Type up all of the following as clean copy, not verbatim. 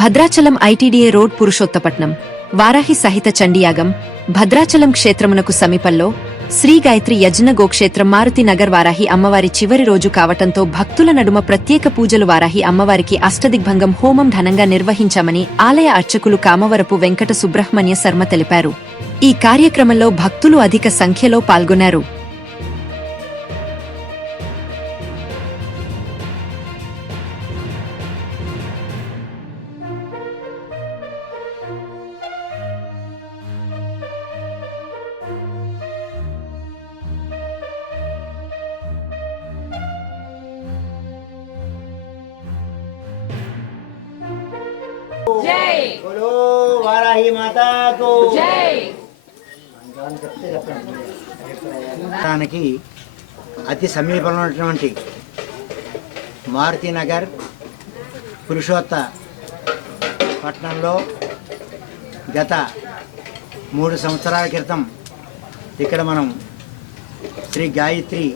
Bhadrachalam ITDA road Purushottapatnam Varahi సహిత చండీయాగం భద్రాచలం క్షేత్రమునకు సమీపంలో శ్రీ గాయత్రి యజ్ఞ గోక్షేత్రం మారుతి నగర్ వారాహి అమ్మవారి చివరి రోజు కావటంతో భక్తుల నడుమ ప్రత్యేక పూజలు వారాహి అమ్మవారికి అష్టదిగ్భంగం హోమం ఘనంగా నిర్వహించామని ఆలయ అర్చకులు కామవరపు వెంకట సుబ్రహ్మణ్య శర్మ తెలిపారు. ఈ కార్యక్రమంలో భక్తులు అధిక సంఖ్యలో పాల్గొన్నారు. जय बोलो वाराही माता को जय। దానికి అతి సమీపంలో ఉన్నటువంటి మారుతి నగర్ పురుషోత్త పట్టణంలో గత 3 సంవత్సరాల క్రితం ఇక్కడ మనం శ్రీ గాయత్రి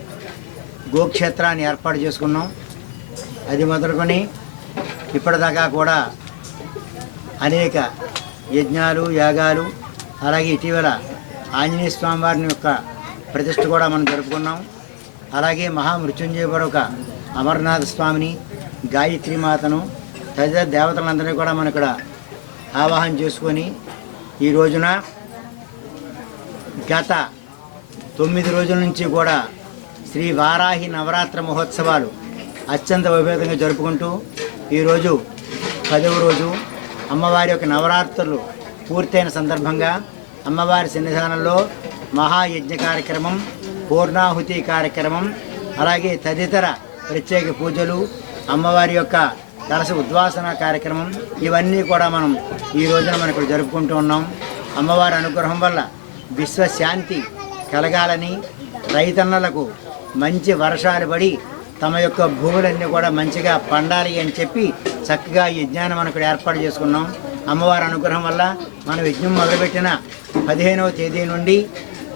గోక్షేత్రాన్ని ఏర్పాటు చేసుకున్నాం. అది మొదలుకొని ఇప్పటిదాకా కూడా అనేక యజ్ఞాలు యాగాలు అలాగే ఇటీవల ఆంజనేయ స్వామి వారిని యొక్క ప్రతిష్ఠ కూడా మనం జరుపుకున్నాం. అలాగే మహామృత్యుంజయ ఒక అమర్నాథ స్వామిని గాయత్రి మాతను తదితర దేవతలందరినీ కూడా మనం ఇక్కడ ఆవాహన చేసుకొని ఈ రోజున గత 9 రోజుల నుంచి కూడా శ్రీ వారాహి నవరాత్రి మహోత్సవాలు అత్యంత వైభవంగా జరుపుకుంటూ ఈరోజు 10వ రోజు అమ్మవారి యొక్క నవరాత్రులు పూర్తయిన సందర్భంగా అమ్మవారి సన్నిధానంలో మహాయజ్ఞ కార్యక్రమం, పూర్ణాహుతి కార్యక్రమం, అలాగే తదితర ప్రత్యేక పూజలు, అమ్మవారి యొక్క కలశ ఉద్వాసన కార్యక్రమం ఇవన్నీ కూడా మనం ఈ రోజున మనం ఇక్కడ జరుపుకుంటూ ఉన్నాం. అమ్మవారి అనుగ్రహం వల్ల విశ్వశాంతి కలగాలని, రైతన్నలకు మంచి వర్షాలు పడి తమ యొక్క భూములన్నీ కూడా మంచిగా పండాలి అని చెప్పి చక్కగా ఈ యజ్ఞాన్ని మనం ఇక్కడ ఏర్పాటు చేసుకున్నాం. అమ్మవారి అనుగ్రహం వల్ల మనం యజ్ఞం మొదలుపెట్టిన 15వ తేదీ నుండి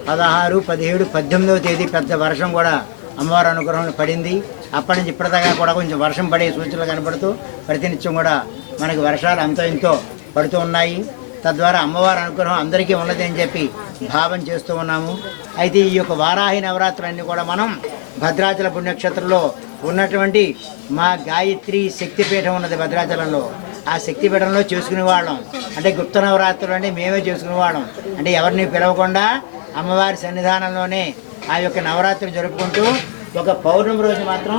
16, 17, 18వ తేదీ పెద్ద వర్షం కూడా అమ్మవారి అనుగ్రహం పడింది. అప్పటి నుంచి ఇప్పటిదాకా కూడా కొంచెం వర్షం పడే సూచనలు కనపడుతూ ప్రతినిత్యం కూడా మనకి వర్షాలు అంతో ఇంతో పడుతూ ఉన్నాయి. తద్వారా అమ్మవారి అనుగ్రహం అందరికీ ఉన్నది అని చెప్పి భావం చేస్తూ ఉన్నాము. అయితే ఈ యొక్క వారాహి నవరాత్రులన్నీ కూడా మనం భద్రాచల పుణ్యక్షేత్రంలో ఉన్నటువంటి మా గాయత్రి శక్తిపీఠం ఉన్నది భద్రాచలంలో. ఆ శక్తిపీఠంలో చేసుకునే వాళ్ళం. అంటే గుప్త నవరాత్రులు అంటే మేమే చేసుకునే వాళ్ళం. అంటే ఎవరిని పిలవకుండా అమ్మవారి సన్నిధానంలోనే ఆ యొక్క నవరాత్రులు జరుపుకుంటూ ఒక పౌర్ణమి రోజు మాత్రం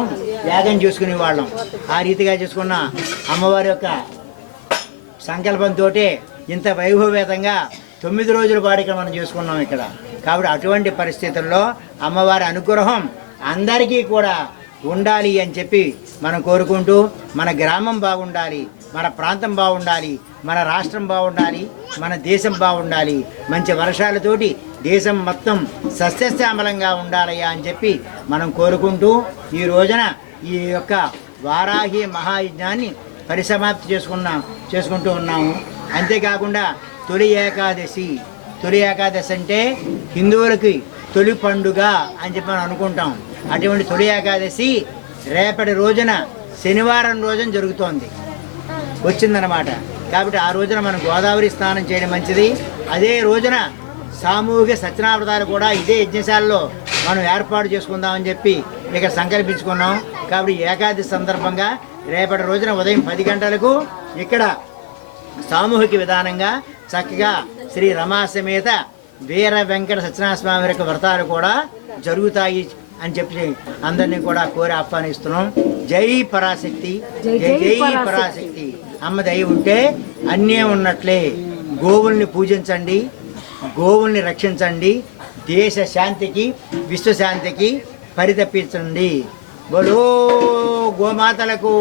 యాగం చేసుకునే వాళ్ళం. ఆ రీతిగా చేసుకున్న అమ్మవారి యొక్క సంకల్పంతో ఇంత వైభవేతంగా 9 రోజుల పాటు ఇక్కడ మనం చేసుకున్నాం ఇక్కడ. కాబట్టి అటువంటి పరిస్థితుల్లో అమ్మవారి అనుగ్రహం అందరికీ కూడా ఉండాలి అని చెప్పి మనం కోరుకుంటూ మన గ్రామం బాగుండాలి, మన ప్రాంతం బాగుండాలి, మన రాష్ట్రం బాగుండాలి, మన దేశం బాగుండాలి, మంచి వర్షాలతోటి దేశం మొత్తం సస్యశ్యామలంగా ఉండాలయ్యా అని చెప్పి మనం కోరుకుంటూ ఈ రోజున ఈ యొక్క వారాహి మహాయజ్ఞాన్ని పరిసమాప్తి చేసుకుంటూ ఉన్నాము. అంతేకాకుండా తొలి ఏకాదశి అంటే హిందువులకి తొలి పండుగ అని చెప్పి మనం అనుకుంటాం. అటువంటి తొలి ఏకాదశి రేపటి రోజున శనివారం రోజున జరుగుతోంది వచ్చిందనమాట. కాబట్టి ఆ రోజున మనం గోదావరి స్నానం చేయడం మంచిది. అదే రోజున సామూహిక సత్యనావ్రతాలు కూడా ఇదే యజ్ఞశాలలో మనం ఏర్పాటు చేసుకుందామని చెప్పి ఇక్కడ సంకల్పించుకున్నాం. కాబట్టి ఏకాదశి సందర్భంగా రేపటి రోజున ఉదయం 10 గంటలకు ఇక్కడ సామూహిక విధానంగా చక్కగా శ్రీ రమాసమేత వీర వెంకట సత్యనారాయణ స్వామి యొక్క వ్రతాలు కూడా జరుగుతాయి అని చెప్పి అందరినీ కూడా కోరి ఆహ్వానిస్తున్నాం. జై పరాశక్తి, జై జై పరాశక్తి. అమ్మ దయ ఉంటే అన్నే ఉన్నట్లే. గోవుల్ని పూజించండి, గోవుల్ని రక్షించండి, దేశ శాంతికి విశ్వశాంతికి పరితపించండి. బలో గోమాతలకు.